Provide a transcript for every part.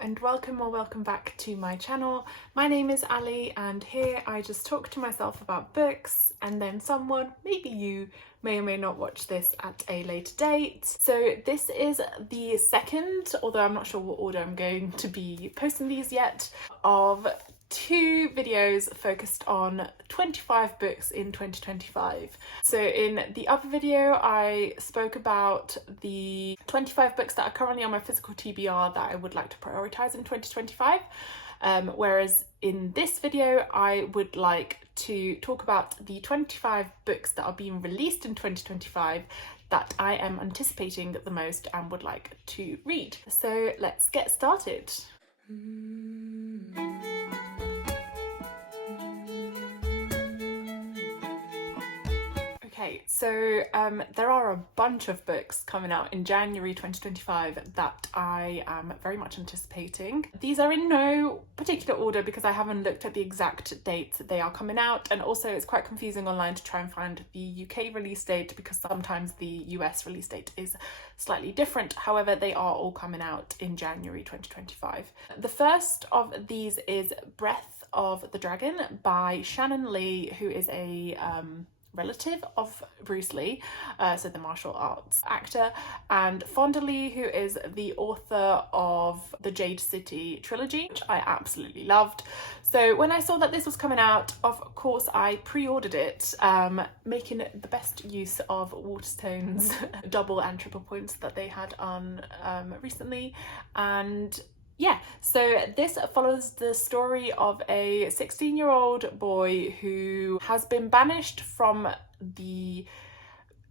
and welcome or welcome back to my channel. My name is Ali and here I just talk to myself about books, and then someone, maybe you, may or may not watch this at a later date. So this is the second, although I'm not sure what order I'm going to be posting these yet, of two videos focused on 25 books in 2025. So in the other video I spoke about the 25 books that are currently on my physical TBR that I would like to prioritise in 2025, whereas in this video I would like to talk about the 25 books that are being released in 2025 that I am anticipating the most and would like to read. So let's get started. Okay, so there are a bunch of books coming out in January 2025 that I am very much anticipating. These are in no particular order because I haven't looked at the exact dates that they are coming out, and also it's quite confusing online to try and find the UK release date because sometimes the US release date is slightly different. However, they are all coming out in January 2025. The first of these is Breath of the Dragon by Shannon Lee, who is a relative of Bruce Lee, so the martial arts actor, and Fonda Lee, who is the author of the Jade City trilogy, which I absolutely loved. So when I saw that this was coming out, of course I pre-ordered it, making the best use of Waterstone's double and triple points that they had on recently. And yeah, so this follows the story of a 16-year-old boy who has been banished from the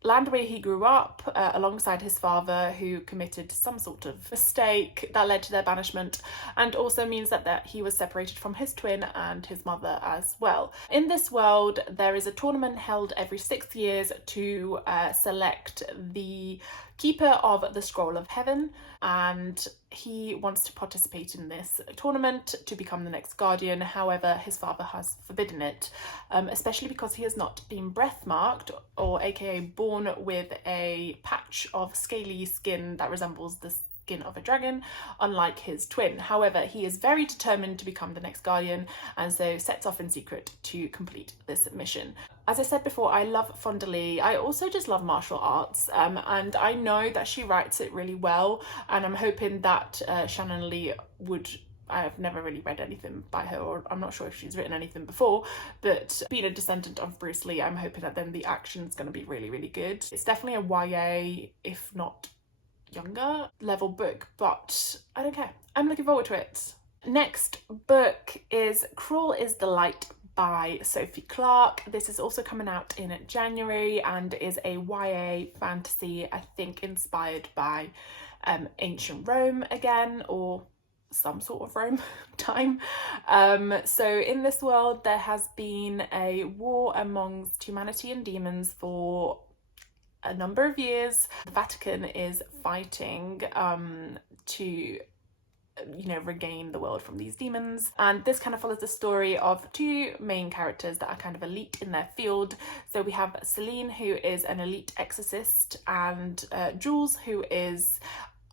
land where he grew up alongside his father, who committed some sort of mistake that led to their banishment, and also means that he was separated from his twin and his mother as well. In this world, there is a tournament held every 6 years to select the keeper of the Scroll of Heaven, and he wants to participate in this tournament to become the next guardian. However, his father has forbidden it, especially because he has not been breathmarked, or aka born with a patch of scaly skin that resembles the skin of a dragon, unlike his twin. However, he is very determined to become the next guardian, and so sets off in secret to complete this mission. As I said before, I love Fonda Lee. I also just love martial arts, and I know that she writes it really well, and I'm hoping that Shannon Lee would... I've never really read anything by her, or I'm not sure if she's written anything before, but being a descendant of Bruce Lee, I'm hoping that then the action's going to be really, really good. It's definitely a YA, if not younger level book, but I don't care. I'm looking forward to it. Next book is Cruel is the Light by Sophie Clarke. This is also coming out in January and is a YA fantasy, I think inspired by ancient Rome again, or some sort of Rome time. So in this world there has been a war amongst humanity and demons for a number of years. The Vatican is fighting to regain the world from these demons, and this kind of follows the story of two main characters that are kind of elite in their field. So we have Celine, who is an elite exorcist, and Jules, who is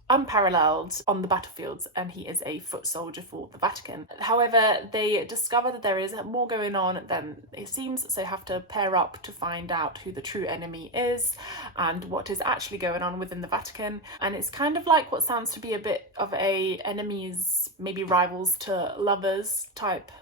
unparalleled on the battlefields, and he is a foot soldier for the Vatican. However, they discover that there is more going on than it seems, so have to pair up to find out who the true enemy is and what is actually going on within the Vatican. And it's kind of like what sounds to be a bit of a enemies, maybe rivals to lovers type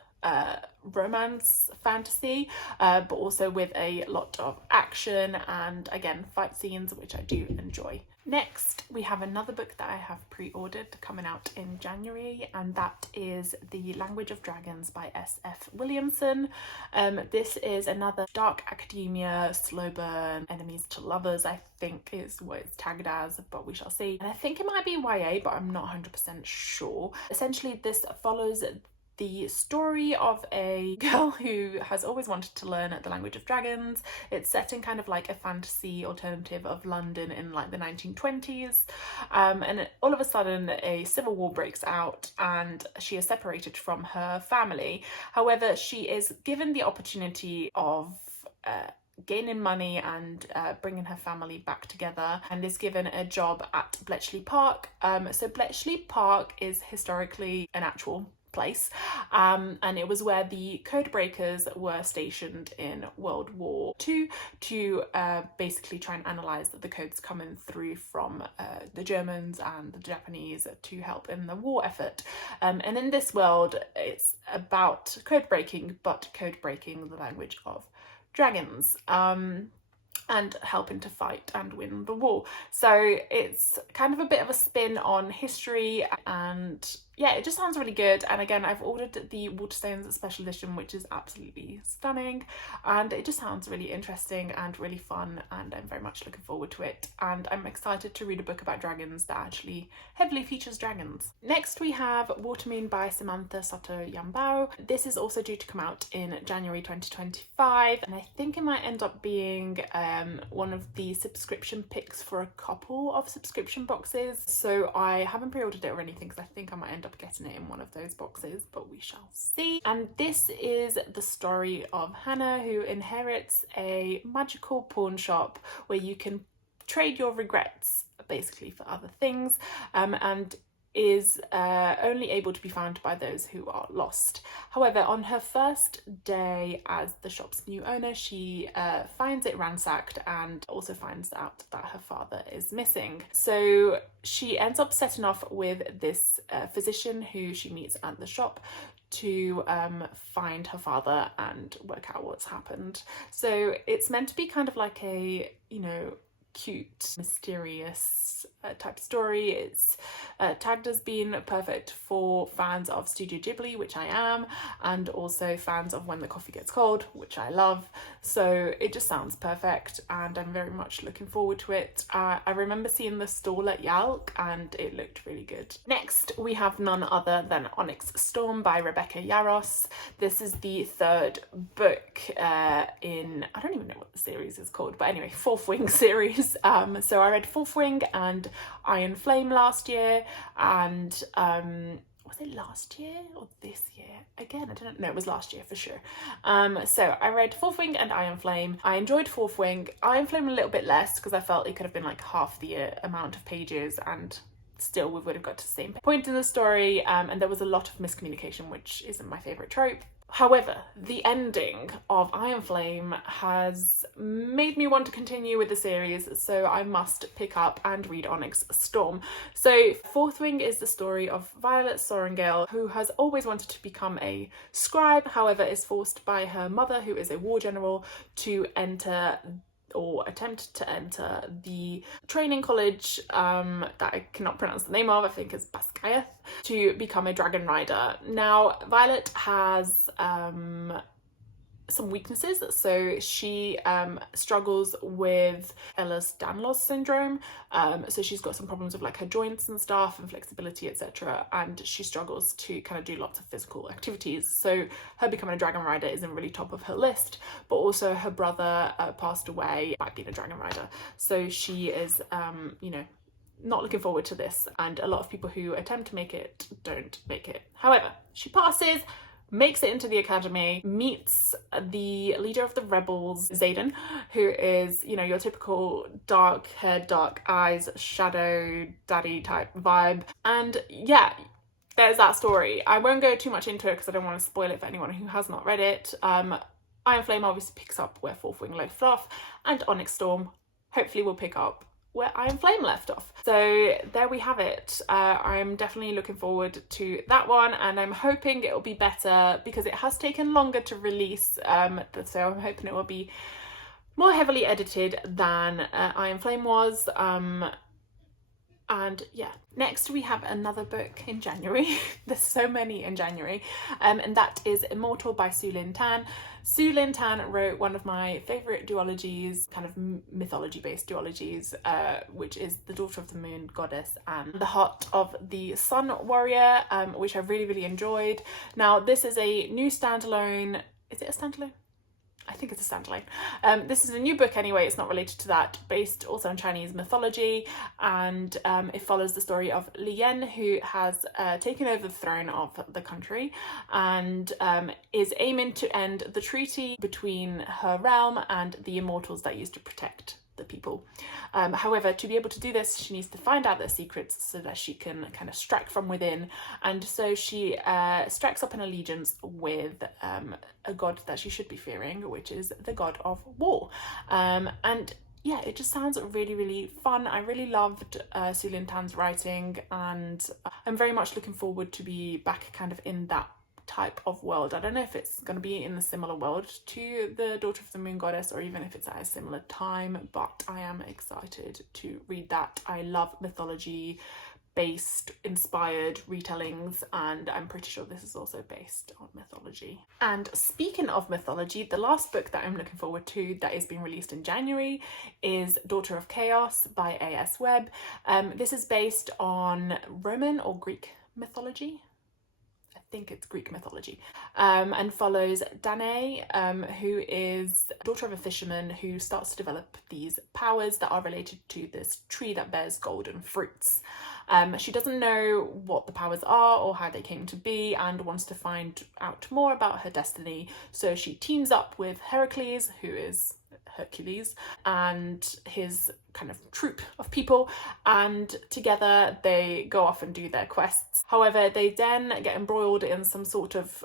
romance fantasy, but also with a lot of action and again fight scenes, which I do enjoy. Next, we have another book that I have pre-ordered coming out in January, and that is The Language of Dragons by S.F. Williamson. This is another dark academia, slow burn, enemies to lovers, I think is what it's tagged as, but we shall see. And I think it might be YA, but I'm not 100% sure. Essentially, this follows the story of a girl who has always wanted to learn the language of dragons. It's set in kind of like a fantasy alternative of London in like the 1920s, and all of a sudden a civil war breaks out and she is separated from her family. However, she is given the opportunity of gaining money and bringing her family back together, and is given a job at Bletchley Park. So Bletchley Park is historically an actual place, and it was where the code breakers were stationed in World War II to basically try and analyse the codes coming through from the Germans and the Japanese to help in the war effort. And in this world, it's about code breaking, but code breaking the language of dragons. And helping to fight and win the war. So it's kind of a bit of a spin on history, and yeah, it just sounds really good. And again, I've ordered the Waterstones special edition, which is absolutely stunning, and it just sounds really interesting and really fun, and I'm very much looking forward to it. And I'm excited to read a book about dragons that actually heavily features dragons. Next we have Watermoon by Samantha Soto Yambao. This is also due to come out in January 2025, and I think it might end up being one of the subscription picks for a couple of subscription boxes. So I haven't pre-ordered it or anything because I think I might end up getting it in one of those boxes, but we shall see. And this is the story of Hannah, who inherits a magical pawn shop where you can trade your regrets basically for other things, and is only able to be found by those who are lost. However, on her first day as the shop's new owner, she finds it ransacked and also finds out that her father is missing. So she ends up setting off with this physician who she meets at the shop to find her father and work out what's happened. So it's meant to be kind of like a, you know, cute, mysterious type story. It's tagged as being perfect for fans of Studio Ghibli, which I am, and also fans of When the Coffee Gets Cold, which I love. So it just sounds perfect, and I'm very much looking forward to it. I remember seeing the stall at Yalk and it looked really good. Next we have none other than Onyx Storm by Rebecca Yarros. This is the third book in, I don't even know what the series is called, but anyway, Fourth Wing series. So I read Fourth Wing and Iron Flame last year, and was it last year or this year? Again, I don't know, it was last year for sure. So I read Fourth Wing and Iron Flame. I enjoyed Fourth Wing. Iron Flame a little bit less because I felt it could have been like half the amount of pages, and still we would have got to the same point in the story, and there was a lot of miscommunication, which isn't my favourite trope. However, the ending of Iron Flame has made me want to continue with the series, so I must pick up and read Onyx Storm. So Fourth Wing is the story of Violet Sorrengail, who has always wanted to become a scribe, however is forced by her mother, who is a war general, to enter or attempt to enter the training college that I cannot pronounce the name of, I think it's Bascaeth, to become a dragon rider. Now, Violet has some weaknesses, so she struggles with Ehlers-Danlos syndrome, so she's got some problems with like her joints and stuff and flexibility, etc., and she struggles to kind of do lots of physical activities. So her becoming a dragon rider isn't really top of her list, but also her brother passed away by being a dragon rider, so she is you know, not looking forward to this, and a lot of people who attempt to make it don't make it. However, she passes, makes it into the academy, meets the leader of the rebels, Xaden, who is, you know, your typical dark hair, dark eyes, shadow daddy type vibe. And yeah, there's that story. I won't go too much into it because I don't want to spoil it for anyone who has not read it. Iron Flame obviously picks up where Fourth Wing left off, and Onyx Storm hopefully will pick up where Iron Flame left off. So there we have it. I'm definitely looking forward to that one, and I'm hoping it will be better because it has taken longer to release, so I'm hoping it will be more heavily edited than Iron Flame was. And yeah, next we have another book in January. There's so many in January, and that is Immortal by Su Lin Tan. Su Lin Tan wrote one of my favourite duologies, kind of mythology based duologies, which is The Daughter of the Moon Goddess and The Heart of the Sun Warrior, which I really enjoyed. Now this is a new standalone, is it a standalone? I think it's a standalone. This is a new book anyway, it's not related to that, based also on Chinese mythology, and it follows the story of Li Yan, who has taken over the throne of the country and is aiming to end the treaty between her realm and the immortals that used to protect the people. However, to be able to do this, she needs to find out their secrets so that she can kind of strike from within, and so she strikes up an allegiance with a god that she should be fearing, which is the god of war. And yeah, it just sounds really, really fun. I really loved Su Lin Tan's writing, and I'm very much looking forward to be back kind of in that type of world. I don't know if it's going to be in a similar world to the Daughter of the Moon Goddess, or even if it's at a similar time, but I am excited to read that. I love mythology based inspired retellings, and I'm pretty sure this is also based on mythology. And speaking of mythology, the last book that I'm looking forward to that is being released in January is Daughter of Chaos by A.S. Webb. This is based on Roman or Greek mythology. I think it's Greek mythology, and follows Danae, who is daughter of a fisherman who starts to develop these powers that are related to this tree that bears golden fruits. She doesn't know what the powers are or how they came to be, and wants to find out more about her destiny, so she teams up with Heracles, who is Hercules, and his kind of troupe of people, and together they go off and do their quests. However, they then get embroiled in some sort of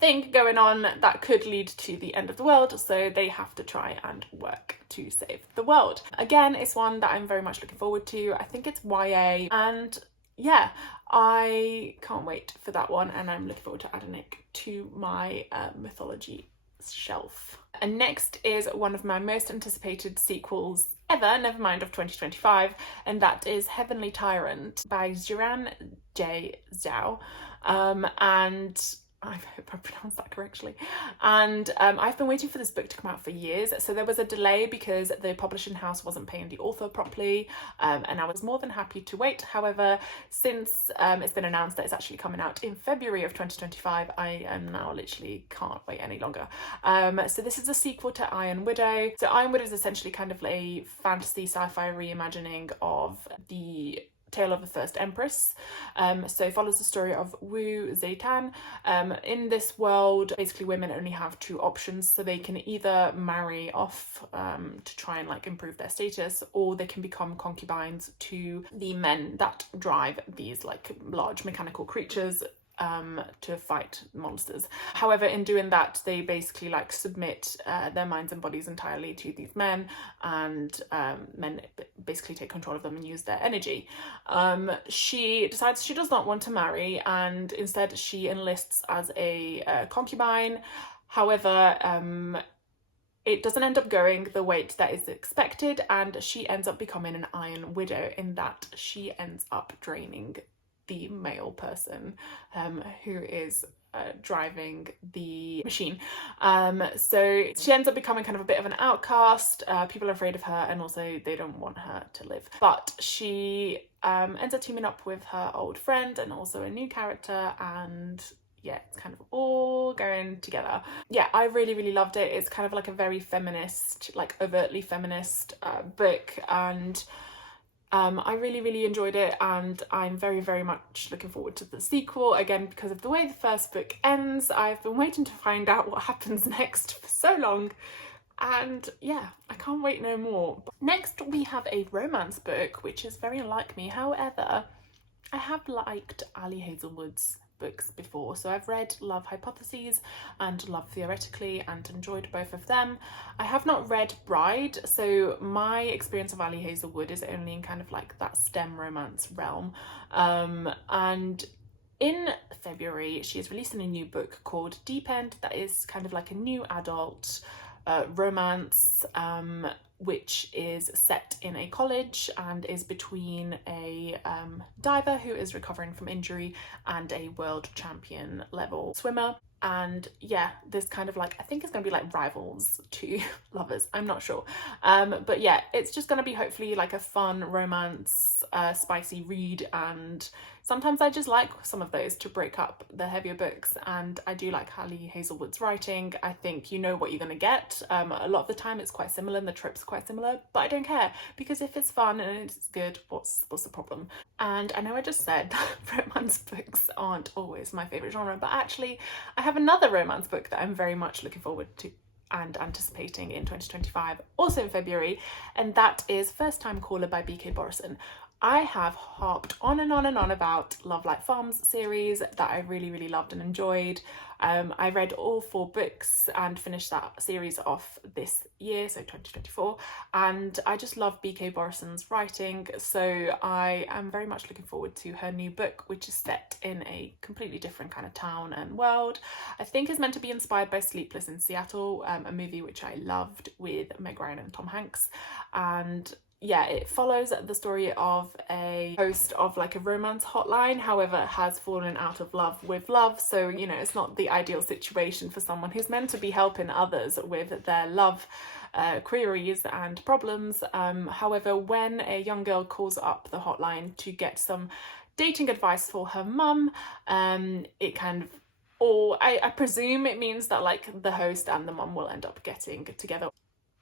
thing going on that could lead to the end of the world, so they have to try and work to save the world. Again, it's one that I'm very much looking forward to. I think it's YA, and yeah, I can't wait for that one, and I'm looking forward to adding it to my mythology shelf. And next is one of my most anticipated sequels ever, never mind of 2025, and that is Heavenly Tyrant by Jiran J. Zhao. And I hope I pronounced that correctly. And I've been waiting for this book to come out for years. So there was a delay because the publishing house wasn't paying the author properly, and I was more than happy to wait. However, since it's been announced that it's actually coming out in February of 2025, I am now literally can't wait any longer. So this is a sequel to Iron Widow. So Iron Widow is essentially kind of a fantasy sci-fi reimagining of the Tale of the First Empress. So it follows the story of Wu Zetian. In this world, basically women only have two options, so they can either marry off to try and like improve their status, or they can become concubines to the men that drive these like large mechanical creatures to fight monsters. However, in doing that, they basically like submit their minds and bodies entirely to these men, and men basically take control of them and use their energy. She decides she does not want to marry, and instead she enlists as a concubine. However, it doesn't end up going the way that is expected, and she ends up becoming an Iron Widow in that she ends up draining the male person who is driving the machine. So she ends up becoming kind of a bit of an outcast. People are afraid of her, and also they don't want her to live. But she ends up teaming up with her old friend and also a new character, and yeah, it's kind of all going together. Yeah, I really, really loved it. It's kind of like a very feminist, like overtly feminist book, and I really, really enjoyed it, and I'm very, very much looking forward to the sequel. Again, because of the way the first book ends, I've been waiting to find out what happens next for so long, and yeah, I can't wait no more. Next, we have a romance book, which is very unlike me. However, I have liked Ali Hazelwood's books before, so I've read Love Hypotheses and Love Theoretically and enjoyed both of them. I have not read Bride, so my experience of Ali Hazelwood is only in kind of like that STEM romance realm, and in February she is releasing a new book called Deep End that is kind of like a new adult romance, which is set in a college and is between a diver who is recovering from injury and a world champion level swimmer. And yeah, this kind of like, I think it's going to be like rivals to Lovers, I'm not sure, but yeah, it's just going to be hopefully like a fun romance, spicy read. And sometimes I just like some of those to break up the heavier books, and I do like Hallie Hazelwood's writing. I think you know what you're going to get. A lot of the time it's quite similar and the tropes are quite similar, but I don't care, because if it's fun and it's good, what's the problem? And I know I just said that romance books aren't always my favourite genre, but actually I have another romance book that I'm very much looking forward to and anticipating in 2025, also in February, and that is First Time Caller by B.K. Borison. I have harped on and on and on about Love Like Farms series that I really loved and enjoyed. I read all 4 books and finished that series off this year, so 2024, and I just love B.K. Borison's writing, so I am very much looking forward to her new book, which is set in a completely different kind of town and world. I think is meant to be inspired by Sleepless in Seattle, a movie which I loved with Meg Ryan and Tom Hanks. And yeah, it follows the story of a host of like a romance hotline, however has fallen out of love with love, so you know, it's not the ideal situation for someone who's meant to be helping others with their love queries and problems. However, when a young girl calls up the hotline to get some dating advice for her mum, it kind of, or I presume it means that like the host and the mum will end up getting together.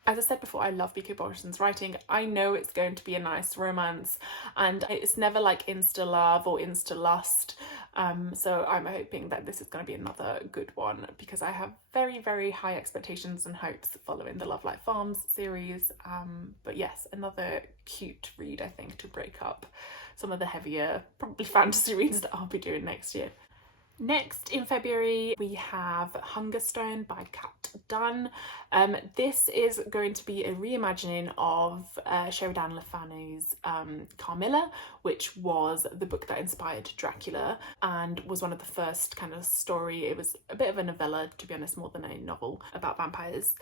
As I said before, I love B.K. Borison's writing. I know it's going to be a nice romance, and it's never like insta love or insta lust. So I'm hoping that this is going to be another good one, because I have very high expectations and hopes following the Love Like Farms series. But yes, another cute read, I think, to break up some of the heavier, probably fantasy reads that I'll be doing next year. Next in February we have Hungerstone by Kat Dunn. This is going to be a reimagining of Sheridan Le Fanu's Carmilla, which was the book that inspired Dracula and was one of the first kind of story. It was a bit of a novella, to be honest, more than a novel about vampires.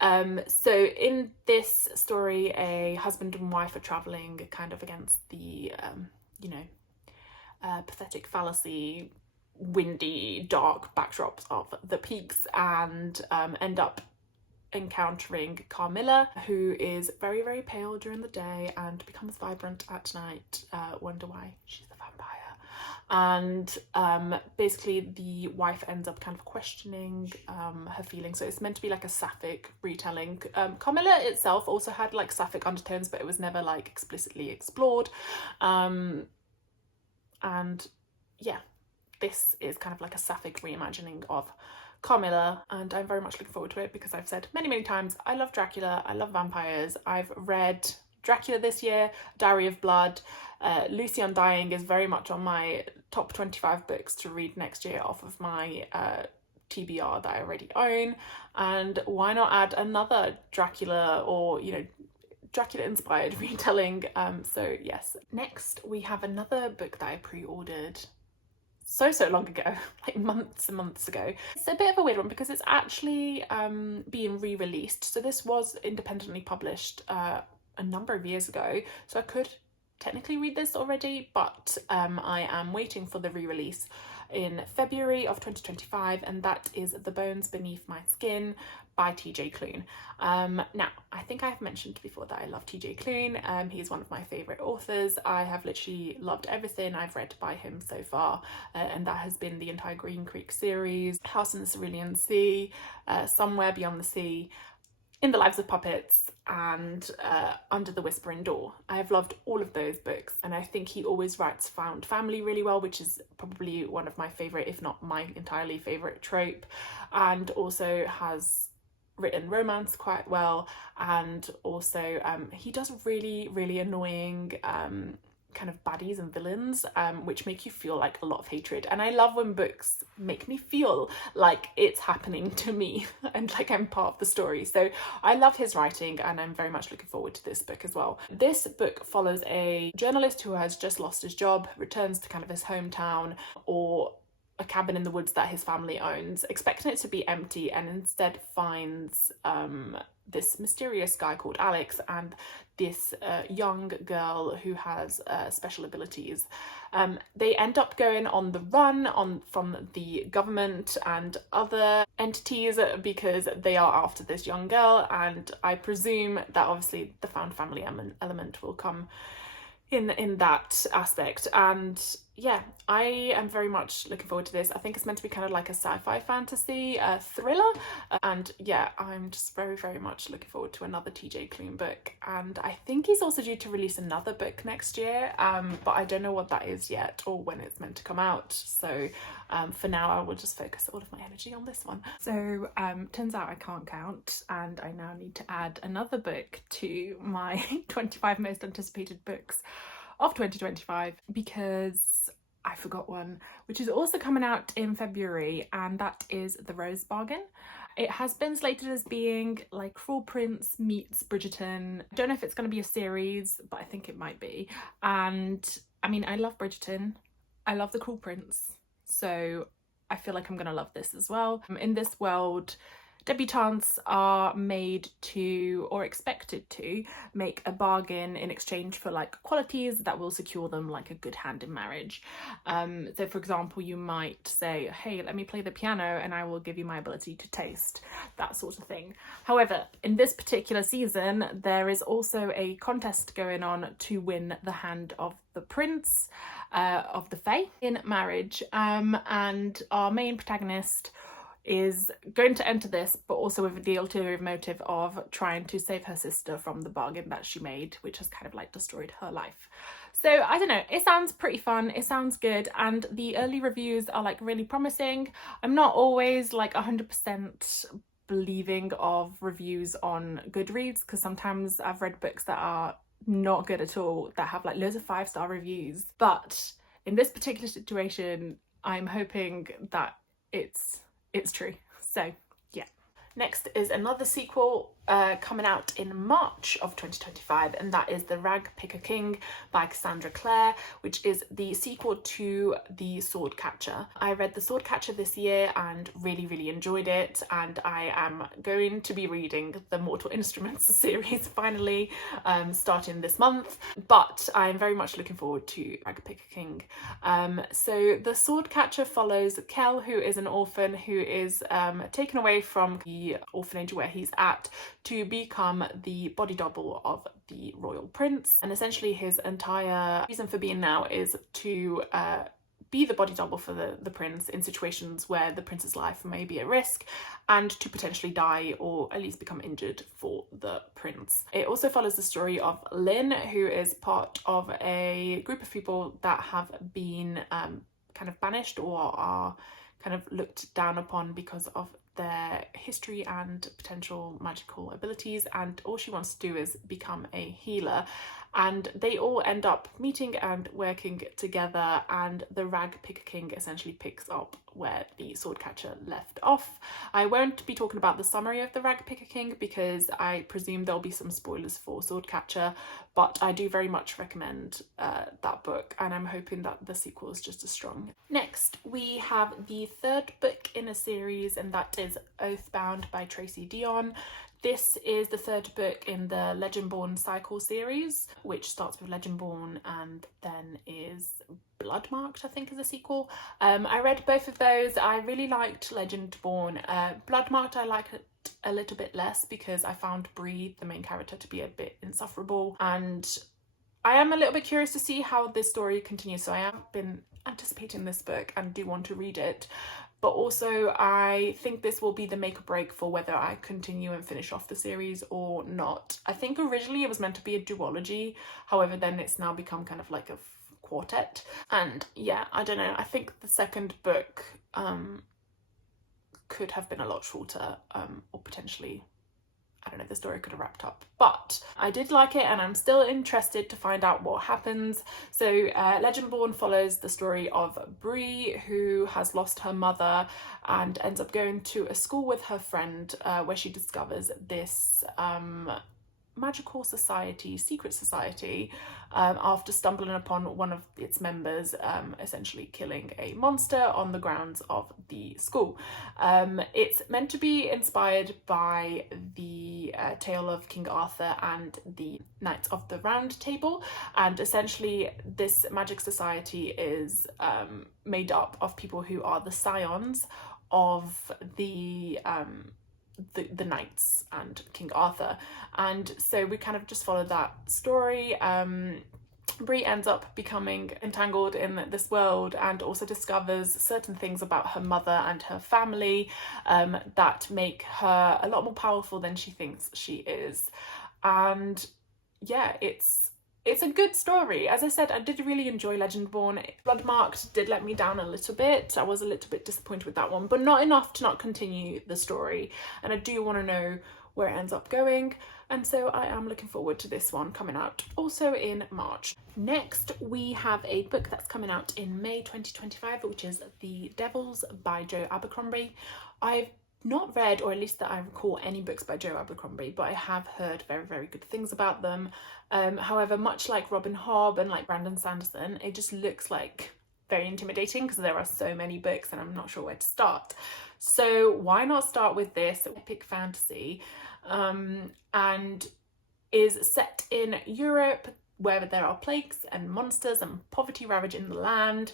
So in this story, a husband and wife are travelling kind of against the pathetic fallacy, windy, dark backdrops of the peaks, and end up encountering Carmilla, who is very pale during the day and becomes vibrant at night. Wonder why she's a vampire. And basically the wife ends up kind of questioning her feelings. So it's meant to be like a sapphic retelling. Carmilla itself also had like sapphic undertones, but it was never like explicitly explored. And yeah, this is kind of like a sapphic reimagining of Carmilla, and I'm very much looking forward to it, because I've said many times I love Dracula, I love vampires. I've read Dracula this year, Diary of Blood, Lucy Undying is very much on my top 25 books to read next year off of my TBR that I already own, and why not add another Dracula or, you know, Dracula inspired retelling. So yes. Next we have another book that I pre-ordered so long ago, like months and months ago. It's a bit of a weird one because it's actually being re-released. So this was independently published a number of years ago, so I could technically read this already, but I am waiting for the re-release in February of 2025, and that is The Bones Beneath My Skin by TJ Klune. Now, I think I've mentioned before that I love TJ Klune. He's one of my favourite authors. I have literally loved everything I've read by him so far, and that has been the entire Green Creek series, House in the Cerulean Sea, Somewhere Beyond the Sea, In the Lives of Puppets, and Under the Whispering Door. I have loved all of those books, and I think he always writes found family really well, which is probably one of my favourite, if not my entirely favourite trope, and also has written romance quite well, and also he does really annoying kind of baddies and villains, which make you feel like a lot of hatred, and I love when books make me feel like it's happening to me and like I'm part of the story. So I love his writing, and I'm very much looking forward to this book as well. This book follows a journalist who has just lost his job, returns to kind of his hometown or a cabin in the woods that his family owns, expecting it to be empty, and instead finds this mysterious guy called Alex and this young girl who has special abilities. They end up going on the run from the government and other entities because they are after this young girl, and I presume that obviously the found family element will come in that aspect. And yeah, I am very much looking forward to this. I think it's meant to be kind of like a sci-fi fantasy thriller, and yeah, I'm just very, very much looking forward to another TJ Klune book. And I think he's also due to release another book next year, but I don't know what that is yet or when it's meant to come out. So for now I will just focus all of my energy on this one. So turns out I can't count, and I now need to add another book to my 25 most anticipated books of 2025 because I forgot one, which is also coming out in February, and that is The Rose Bargain. It has been slated as being like Cruel Prince meets Bridgerton. I don't know if it's going to be a series, but I think it might be. And I mean, I love Bridgerton. I love The Cruel Prince. So I feel like I'm going to love this as well. In this world, debutantes are made to, or expected to, make a bargain in exchange for like qualities that will secure them like a good hand in marriage. So for example, you might say, hey, let me play the piano and I will give you my ability to taste, that sort of thing. However, in this particular season, there is also a contest going on to win the hand of the prince of the Fae in marriage, and our main protagonist is going to enter this, but also with the ulterior motive of trying to save her sister from the bargain that she made, which has kind of like destroyed her life. So I don't know, it sounds pretty fun, it sounds good, and the early reviews are like really promising. I'm not always like 100% believing of reviews on Goodreads, because sometimes I've read books that are not good at all, that have like loads of 5-star reviews. But in this particular situation, I'm hoping that it's true. So yeah. Next is another sequel coming out in March of 2025, and that is The Rag Picker King by Cassandra Clare, which is the sequel to The Swordcatcher. I read The Swordcatcher this year and really, really enjoyed it, and I am going to be reading the Mortal Instruments series finally, starting this month, but I'm very much looking forward to Rag Picker King. So The Swordcatcher follows Kel, who is an orphan who is taken away from the orphanage where he's at to become the body double of the royal prince, and essentially his entire reason for being now is to be the body double for the prince in situations where the prince's life may be at risk, and to potentially die or at least become injured for the prince. It also follows the story of Lynn, who is part of a group of people that have been kind of banished or are kind of looked down upon because of their history and potential magical abilities, and all she wants to do is become a healer. And they all end up meeting and working together, and the Rag Picker King essentially picks up where the Swordcatcher left off. I won't be talking about the summary of the Rag Picker King because I presume there'll be some spoilers for Swordcatcher, but I do very much recommend that book, and I'm hoping that the sequel is just as strong. Next, we have the third book in a series, and that is Oathbound by Tracy Deonn. This is the third book in the Legendborn cycle series, which starts with Legendborn and then is Bloodmarked, I think, is a sequel. I read both of those. I really liked Legendborn. Bloodmarked I liked it a little bit less because I found Bree, the main character, to be a bit insufferable, and I am a little bit curious to see how this story continues, so I have been anticipating this book and do want to read it. But also I think this will be the make or break for whether I continue and finish off the series or not. I think originally it was meant to be a duology, however then it's now become kind of like a quartet. And yeah, I don't know, I think the second book could have been a lot shorter, or potentially, I don't know, the story could have wrapped up. But I did like it and I'm still interested to find out what happens. So Legendborn follows the story of Bree, who has lost her mother and ends up going to a school with her friend where she discovers this magical society, secret society, after stumbling upon one of its members essentially killing a monster on the grounds of the school. It's meant to be inspired by the the tale of King Arthur and the Knights of the Round Table, and essentially this magic society is made up of people who are the scions of the knights and King Arthur. And so we kind of just follow that story. Bree ends up becoming entangled in this world and also discovers certain things about her mother and her family that make her a lot more powerful than she thinks she is. And yeah, it's a good story. As I said, I did really enjoy Legendborn. Bloodmarked did let me down a little bit. I was a little bit disappointed with that one, but not enough to not continue the story. And I do want to know where it ends up going. And so I am looking forward to this one coming out also in March. Next, we have a book that's coming out in May 2025, which is The Devils by Joe Abercrombie. I've not read, or at least that I recall, any books by Joe Abercrombie, but I have heard very, very good things about them. However, much like Robin Hobb and like Brandon Sanderson, it just looks like very intimidating because there are so many books and I'm not sure where to start. So why not start with this epic fantasy, and is set in Europe, where there are plagues and monsters and poverty ravaging the land.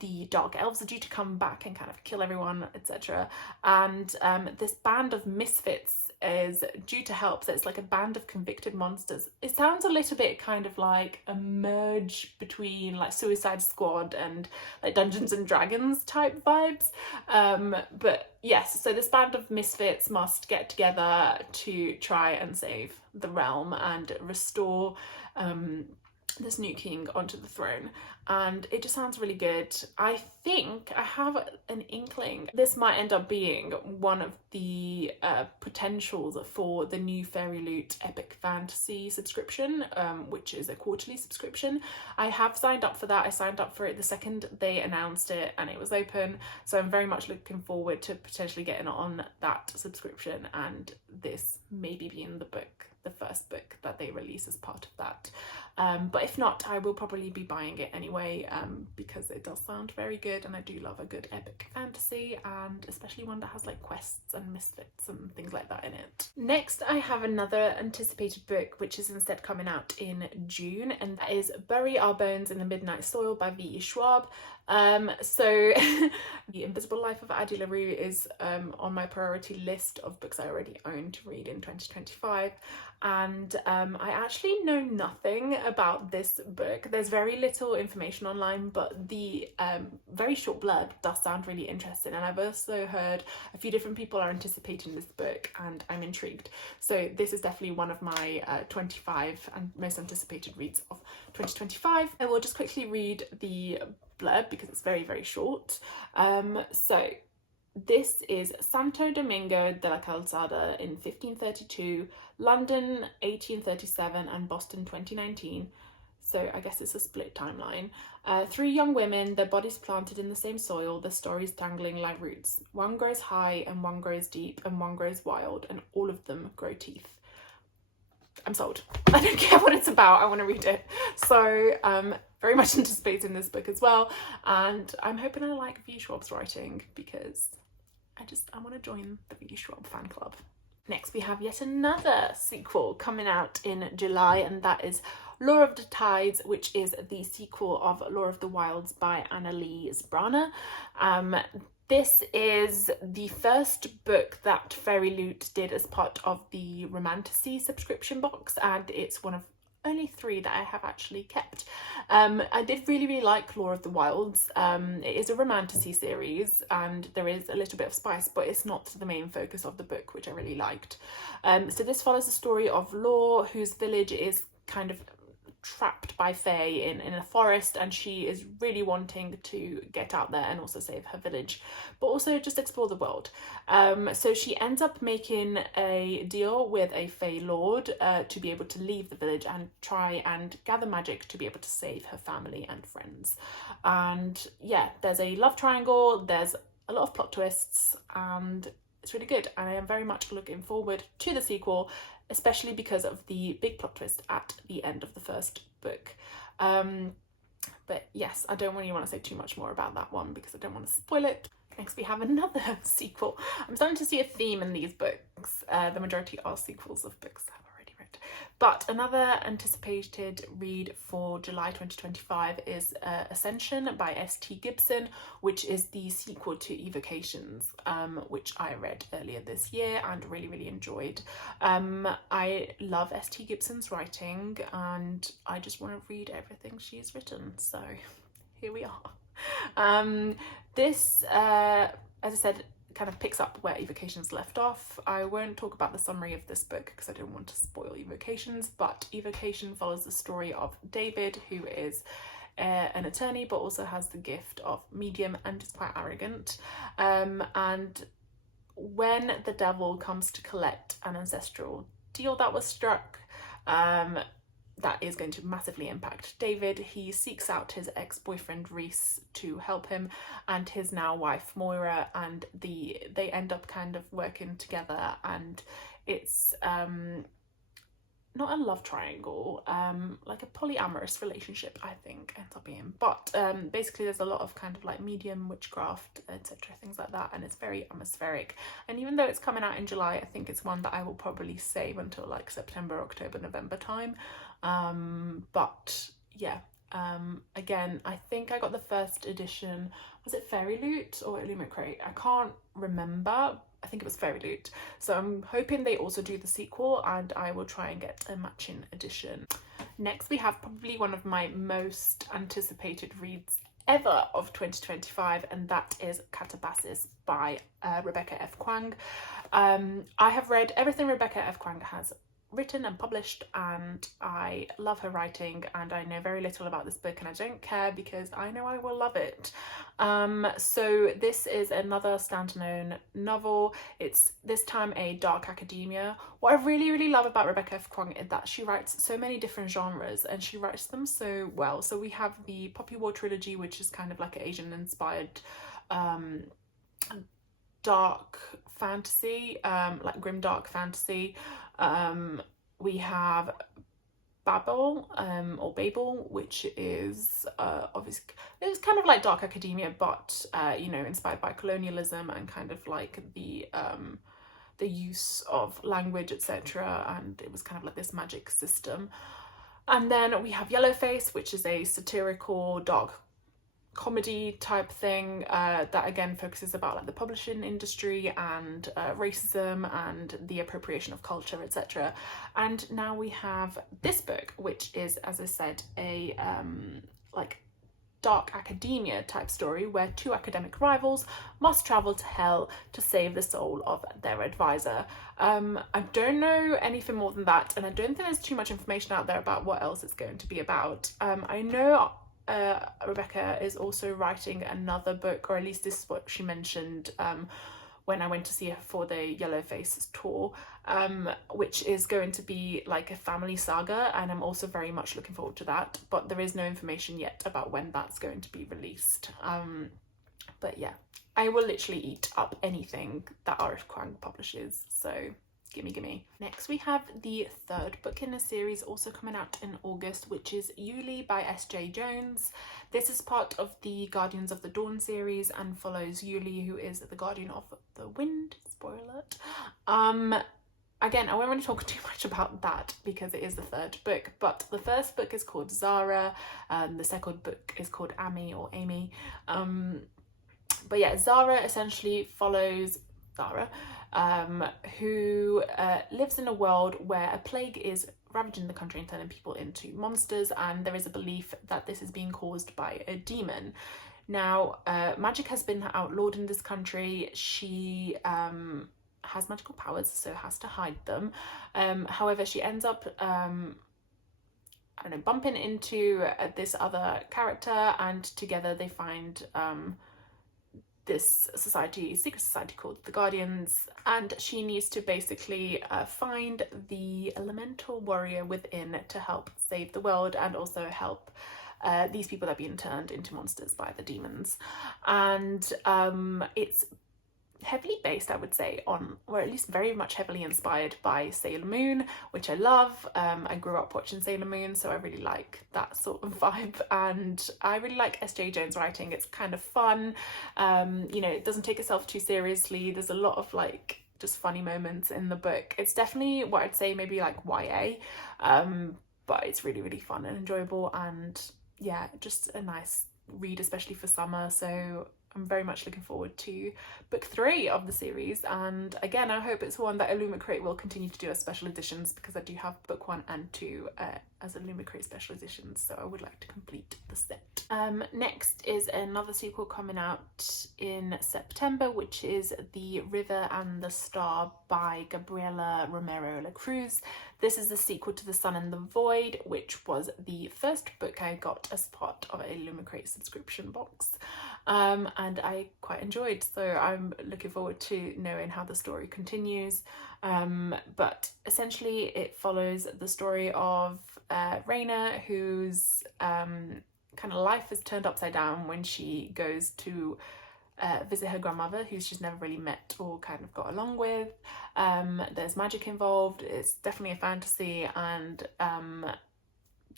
The dark elves are due to come back and kind of kill everyone, etc. And this band of misfits is due to help. So it's like a band of convicted monsters. It sounds a little bit kind of like a merge between like Suicide Squad and like Dungeons and Dragons type vibes. But yes, so this band of misfits must get together to try and save the realm and restore this new king onto the throne, and it just sounds really good. I think I have an inkling this might end up being one of the potentials for the new Fairy Loot Epic Fantasy subscription, which is a quarterly subscription. I have signed up for that. I signed up for it the second they announced it and it was open, so I'm very much looking forward to potentially getting on that subscription and this maybe being the first book that they release as part of that. But if not, I will probably be buying it anyway, because it does sound very good and I do love a good epic fantasy, and especially one that has like quests and misfits and things like that in it. Next, I have another anticipated book which is instead coming out in June, and that is Bury Our Bones in the Midnight Soil by V.E. Schwab. So The Invisible Life of Addie LaRue is on my priority list of books I already own to read in 2025, and I actually know nothing about this book. There's very little information online, but the very short blurb does sound really interesting, and I've also heard a few different people are anticipating this book and I'm intrigued. So this is definitely one of my 25 and most anticipated reads of 2025. I will just quickly read the blurb because it's very, very short. So this is Santo Domingo de la Calzada in 1532, London 1837 and Boston 2019. So I guess it's a split timeline. Three young women, their bodies planted in the same soil, their stories tangling like roots. One grows high and one grows deep and one grows wild, and all of them grow teeth. I'm sold. I don't care what it's about, I want to read it. So very much anticipating this book as well, and I'm hoping I like V. Schwab's writing because I want to join the V. Schwab fan club. Next, we have yet another sequel coming out in July, and that is Lore of the Tides, which is the sequel of Lore of the Wilds by Annalee Sbrana. This is the first book that Fairy Loot did as part of the Romantasy subscription box, and it's one of only 3 that I have actually kept. I did really, really like Lore of the Wilds. It is a romantasy series and there is a little bit of spice, but it's not the main focus of the book, which I really liked. So this follows the story of Lore, whose village is kind of trapped by Fae in a forest, and she is really wanting to get out there and also save her village, but also just explore the world. So she ends up making a deal with a Fae lord to be able to leave the village and try and gather magic to be able to save her family and friends. And yeah, there's a love triangle, there's a lot of plot twists, and it's really good, and I am very much looking forward to the sequel, especially because of the big plot twist at the end of the first book. But yes, I don't really want to say too much more about that one because I don't want to spoil it. Next we have another sequel. I'm starting to see a theme in these books. The majority are sequels of books I've already read. But another anticipated read for July 2025 is Ascension by S.T. Gibson, which is the sequel to Evocations, which I read earlier this year and really, really enjoyed. I love S.T. Gibson's writing and I just want to read everything she's written. So here we are. This, as I said, kind of picks up where Evocations left off. I won't talk about the summary of this book because I don't want to spoil Evocations, but Evocation follows the story of David, who is an attorney but also has the gift of medium and is quite arrogant. And when the devil comes to collect an ancestral deal that was struck, that is going to massively impact David. He seeks out his ex-boyfriend Reese to help him and his now wife Moira, and they end up kind of working together, and it's not a love triangle, like a polyamorous relationship, I think ends up being. But basically there's a lot of kind of like medium witchcraft, etc., things like that, and it's very atmospheric. And even though it's coming out in July, I think it's one that I will probably save until like September, October, November time. But yeah, again, I think I got the first edition, was it Fairy Loot or Illumate Crate? I can't remember. I think it was Fairy Loot. So I'm hoping they also do the sequel and I will try and get a matching edition. Next we have probably one of my most anticipated reads ever of 2025, and that is Catabasis by Rebecca F. Kuang. I have read everything Rebecca F. Kuang has written and published, and I love her writing, and I know very little about this book and I don't care because I know I will love it. So this is another standalone novel. It's this time a dark academia. What I really, really love about Rebecca F. Kuang is that she writes so many different genres and she writes them so well. So we have the Poppy War trilogy, which is kind of like an Asian inspired dark fantasy, like grim dark fantasy. We have Babel, or Babel, which is obviously it's kind of like dark academia, but you know, inspired by colonialism and kind of like the use of language, etc. And it was kind of like this magic system. And then we have Yellowface, which is a satirical dark comedy type thing that again focuses about like the publishing industry and racism and the appropriation of culture, etc. And now we have this book, which is, as I said, a like dark academia type story where two academic rivals must travel to hell to save the soul of their advisor. I don't know anything more than that, and I don't think there's too much information out there about what else it's going to be about. I know Rebecca is also writing another book, or at least this is what she mentioned when I went to see her for the Yellowface tour, which is going to be like a family saga, and I'm also very much looking forward to that, but there is no information yet about when that's going to be released. But yeah, I will literally eat up anything that R.F. Kuang publishes, so gimme. Next we have the third book in the series, also coming out in August, which is Yuli by S.J. Jones. This is part of the Guardians of the Dawn series and follows Yuli, who is the Guardian of the Wind. Spoiler alert. Again, I won't really talk too much about that because it is the third book, but the first book is called Zara, the second book is called Amy. But yeah, Zara essentially follows Zara, who lives in a world where a plague is ravaging the country and turning people into monsters, and there is a belief that this is being caused by a demon. Now, magic has been outlawed in this country. She has magical powers, so has to hide them. However, she ends up bumping into this other character, and together they find this secret society called the Guardians, and she needs to basically find the elemental warrior within to help save the world and also help these people that are being turned into monsters by the demons. And it's heavily based, I would say, on, or at least very much heavily inspired by Sailor Moon, which I love. I grew up watching Sailor Moon, so I really like that sort of vibe, and I really like S.J. Jones' writing. It's kind of fun, you know, it doesn't take itself too seriously. There's a lot of like just funny moments in the book. It's definitely what I'd say maybe like YA, but it's really, really fun and enjoyable, and yeah, just a nice read, especially for summer. So I'm very much looking forward to book 3 of the series, and again I hope it's one that Illumicrate will continue to do as special editions, because I do have book 1 and 2 as Illumicrate special editions, so I would like to complete the set. Next is another sequel coming out in September, which is The River and the Star by Gabriela Romero La Cruz. This is the sequel to The Sun and the Void, which was the first book I got as part of a Illumicrate subscription box, and I quite enjoyed, so I'm looking forward to knowing how the story continues. But essentially it follows the story of Raina, whose kind of life is turned upside down when she goes to visit her grandmother, who she's never really met or kind of got along with. There's magic involved, it's definitely a fantasy, and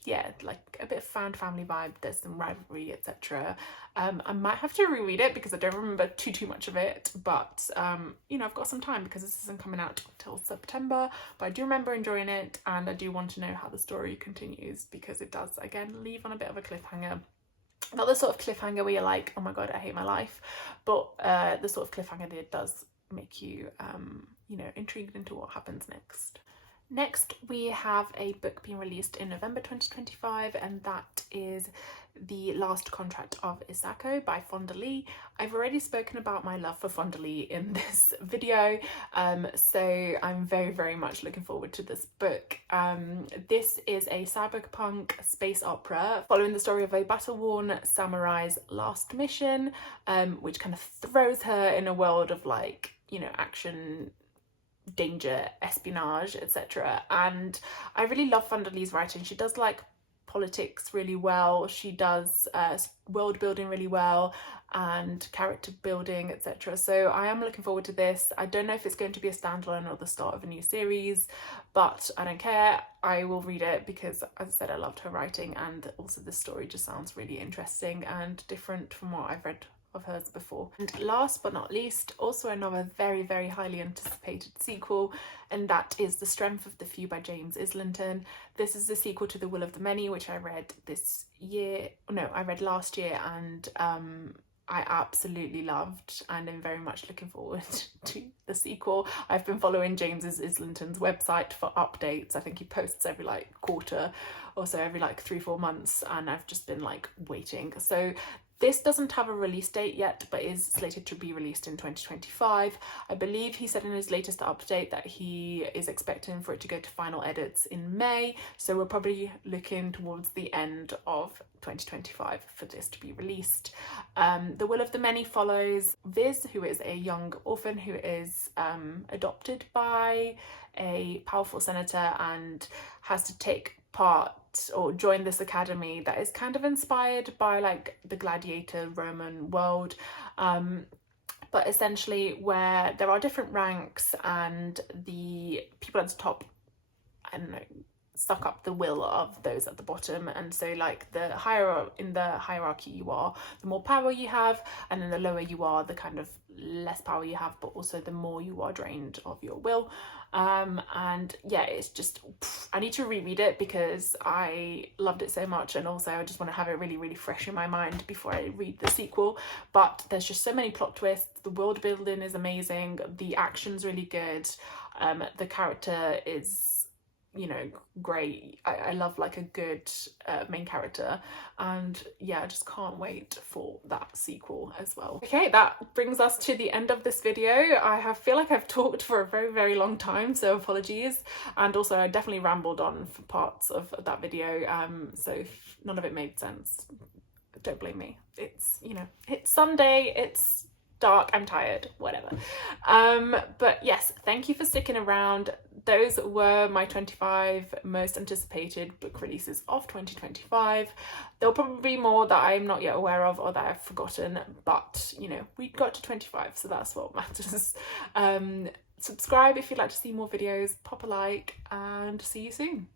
yeah, like a bit of found family vibe. There's some rivalry, etc. I might have to reread it because I don't remember too much of it, but you know, I've got some time because this isn't coming out till September, but I do remember enjoying it, and I do want to know how the story continues, because it does again leave on a bit of a cliffhanger. Not the sort of cliffhanger where you're like, oh my god, I hate my life, but the sort of cliffhanger that does make you you know, intrigued into what happens next. Next, we have a book being released in November 2025, and that is The Last Contract of Isako by Fonda Lee. I've already spoken about my love for Fonda Lee in this video, so I'm very much looking forward to this book. This is a cyberpunk space opera following the story of a battle-worn samurai's last mission, which kind of throws her in a world of like, you know, action, danger, espionage, etc. And I really love Fonda Lee's writing. She does like politics really well, she does world building really well, and character building, etc. So I am looking forward to this. I don't know if it's going to be a standalone or the start of a new series, but I don't care, I will read it, because as I said, I loved her writing, and also the story just sounds really interesting and different from what I've read of hers before. And last but not least, also another very highly anticipated sequel, and that is The Strength of the Few by James Islington. This is the sequel to The Will of the Many, which I read I read last year, and I absolutely loved, and I'm very much looking forward to the sequel. I've been following James Islington's website for updates. I think he posts every like quarter or so, every like 3-4 months, and I've just been like waiting. So this doesn't have a release date yet, but is slated to be released in 2025. I believe he said in his latest update that he is expecting for it to go to final edits in May, so we're probably looking towards the end of 2025 for this to be released. The Will of the Many follows Viz, who is a young orphan who is adopted by a powerful senator and has to take part or join this academy that is kind of inspired by like the gladiator Roman world, but essentially where there are different ranks, and the people at the top, I don't know, suck up the will of those at the bottom. And so like the higher in the hierarchy you are, the more power you have, and then the lower you are, the kind of less power you have, but also the more you are drained of your will. And yeah, it's just, I need to reread it because I loved it so much, and also I just want to have it really fresh in my mind before I read the sequel. But there's just so many plot twists, the world building is amazing, the action's really good, the character is, you know, great. I love like a good main character, and yeah, I just can't wait for that sequel as well. Okay, that brings us to the end of this video. I feel like I've talked for a very long time, so apologies, and also I definitely rambled on for parts of that video, so if none of it made sense, don't blame me. It's, you know, it's Sunday, it's dark, I'm tired, whatever. But yes, thank you for sticking around. those were my 25 most anticipated book releases of 2025. There'll probably be more that I'm not yet aware of or that I've forgotten, but you know, we got to 25, so that's what matters. Subscribe if you'd like to see more videos, pop a like, and see you soon.